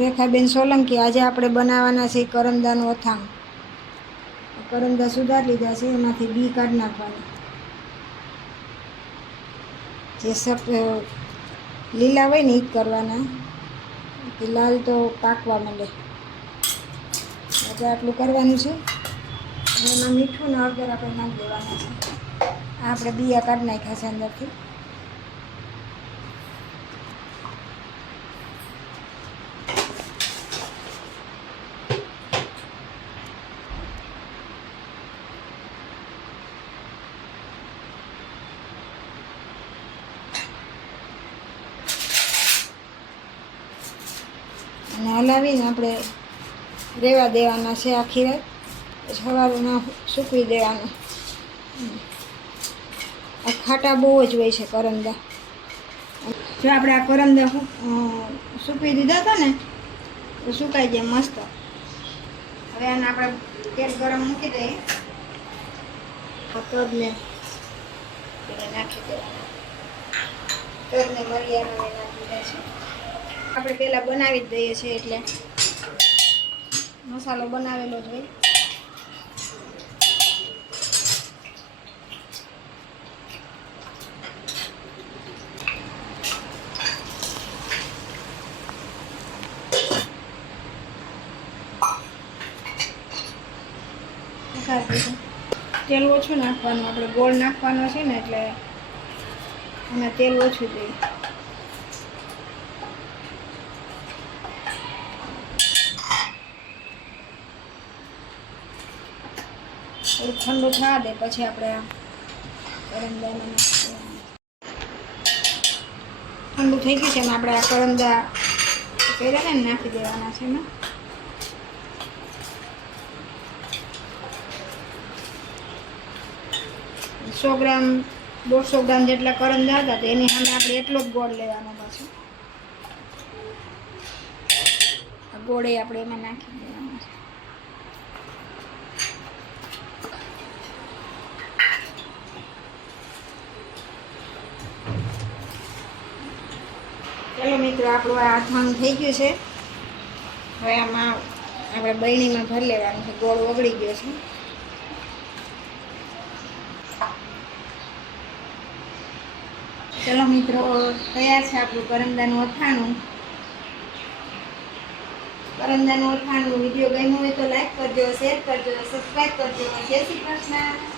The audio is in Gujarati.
રેખાબેન સોલંકી આજે આપણે બનાવવાના છે કરમદાનું અથાણું. કરમદા સુધારી લીધા છે, એમાંથી બી કાઢી નાખવાની. જે લીલા હોય ને એ જ કરવાના, કે લાલ તો પાકવા માંડે. એટલે આટલું કરવાનું છે. એમાં મીઠું ને હળદર આપણે નાખી દેવાના છે. આપણે બિયા કાઢી નાખ્યા છે અંદરથી. અને હલાવીને આપણે રેવા દેવાના છે આખી રાત. પછી સવારમાં સૂકવી દેવાના. આ ખાટા બહુ જ હોય છે કરમદા. જો આપણે આ કરમદા સૂકવી દીધા હતા ને તો સુકાઈ જાય મસ્ત. હવે આને આપણે તેલ ગરમ મૂકી દઈએ. તજને નાખી દેવાના. તજને મરિયાના નાખી દે છે. આપણે પહેલાં બનાવી જ દઈએ છીએ એટલે મસાલો બનાવેલો જ હોય. તેલ ઓછું નાખવાનું, આપણે ગોળ નાખવાનો છે ને એટલે એમાં તેલ ઓછું જોઈએ. થોડું ઠંડુ થવા દે પછી આપણે કરમદામાં નાખી ઠંડુ થઈ ગયું છે. એમાં આપણે આ કરમદા કર્યા ને નાખી દેવાના છે. એમાં 100 ગ્રામ 150 ગ્રામ જેટલા કરમદા હતા તો એની સામે આપણે એટલો જ ગોળ લેવાનો પાછો. આ ગોળે આપણે એમાં નાખી દેવાનો છે. ચાલો મિત્રો, આપણું આ અથાણું થઈ ગયું છે. હવે આમાં આપણે બરણીમાં ભરી લેવાનું છે. ગોળ ઓગળી ગયો છે. ચલો મિત્રો, તૈયાર છે આપણું કરમદાનું અથાણું. કરમદાનું અથાણું વિડીયો ગમ્યો હોય તો લાઈક કરજો, શેર કરજો, સબસ્ક્રાઈબ કરજો. જય શ્રી કૃષ્ણ.